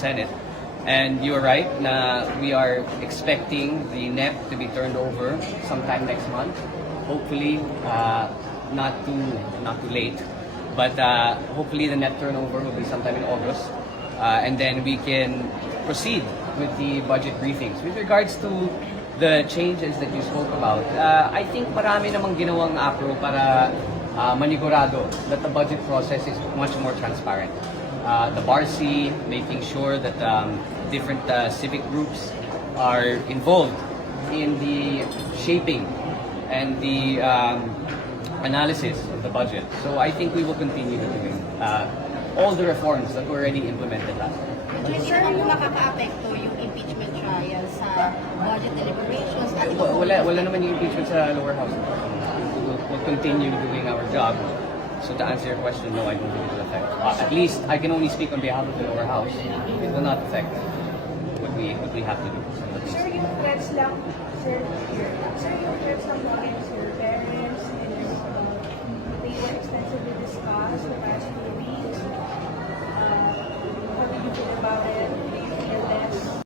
Senate. And you're right na we are expecting the NEP to be turned over sometime next month. Hopefully, not too late. But hopefully the NEP turnover will be sometime in August. And then we can proceed with the budget briefings. With regards to the changes that you spoke about, I think marami namang ginawang APRO para manigurado that the budget process is much more transparent. The BARC, making sure that different civic groups are involved in the shaping and the analysis of the budget. So I think we will continue doing all the reforms that were already implemented last year. Hindi naman po makaka-apekto yung impeachment trial sa budget deliberations at Wala naman yung impeachment sa lower house. We'll continue doing our job. So to answer your question, no, I don't think it will affect. At least I can only speak on behalf of the lower house. It will not affect what we have to do. Sir, yung threats lang, sir, yung threats lang